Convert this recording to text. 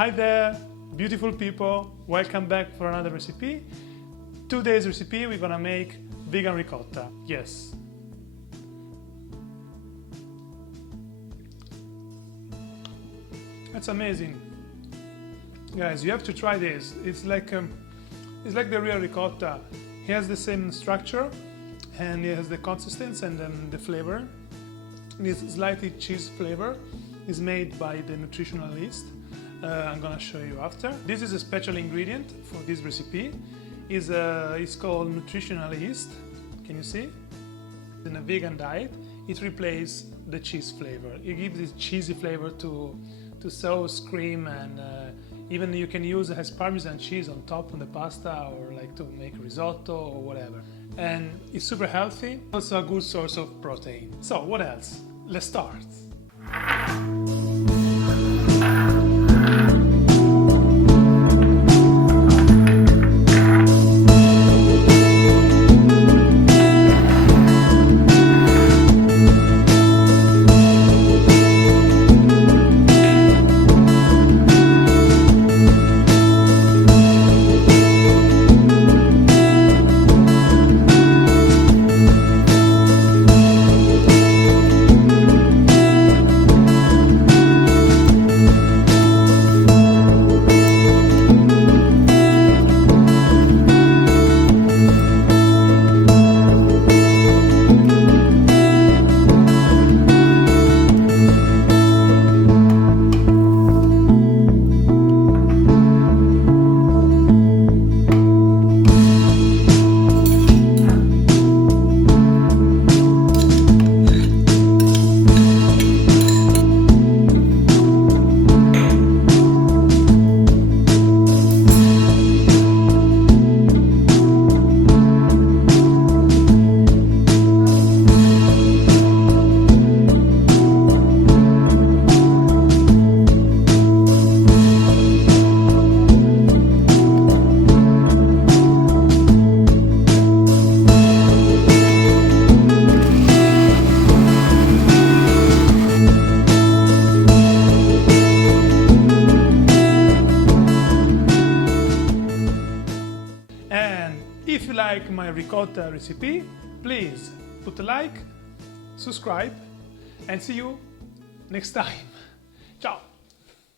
Hi there, beautiful people, welcome back for another recipe. Today's recipe we're gonna make vegan ricotta. Yes. That's amazing. Guys, you have to try this. It's like the real ricotta. It has the same structure and it has the consistency and the flavor. This slightly cheese flavor is made by the Nutritional Yeast. I'm gonna show you after. This is a special ingredient for this recipe. It's called Nutritional Yeast. Can you see? In a vegan diet, it replaces the cheese flavor. It gives this cheesy flavor to sauce, cream, and even you can use it as Parmesan cheese on top of the pasta, or like to make risotto or whatever. And it's super healthy, also a good source of protein. So what else? Let's start. If you like my ricotta recipe, please put a like, subscribe, and see you next time.